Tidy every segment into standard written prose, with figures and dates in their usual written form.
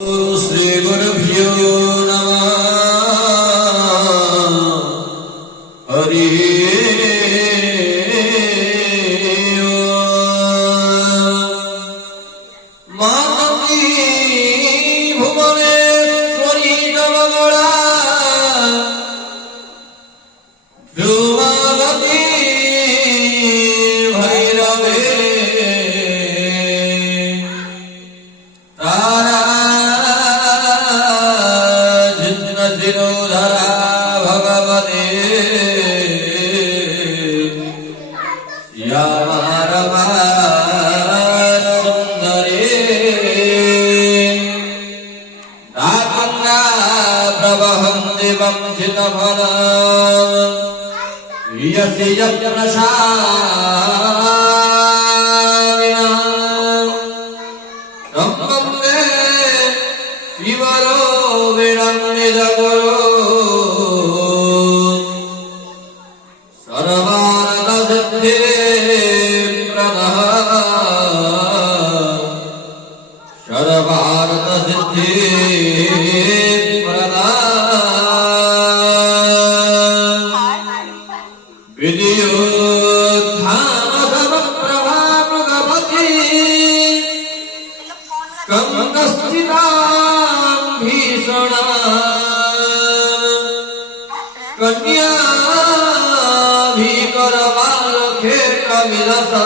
श्री गुरुभ्यो नमः। हरि मातंगी भुवनेश्वरी जगमंगला व्योमावती भैरवे शिरोधरा भगवते यामारमा सुंदरे नागंगा प्रवहं दिवं चितफलं यस्य यज्ञशालिनः ब्रह्मं शिवरो विरन्निदगुरो सर्वार्थसिद्धिप्रदः सर्वार्थसिद्धिप्रदः विद्युत्थानसमप्रभा मृगपति कंदस्थितां भीषणा कन्या भीकरबालखेटविलसा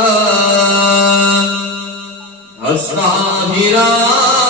हस्ताभिराम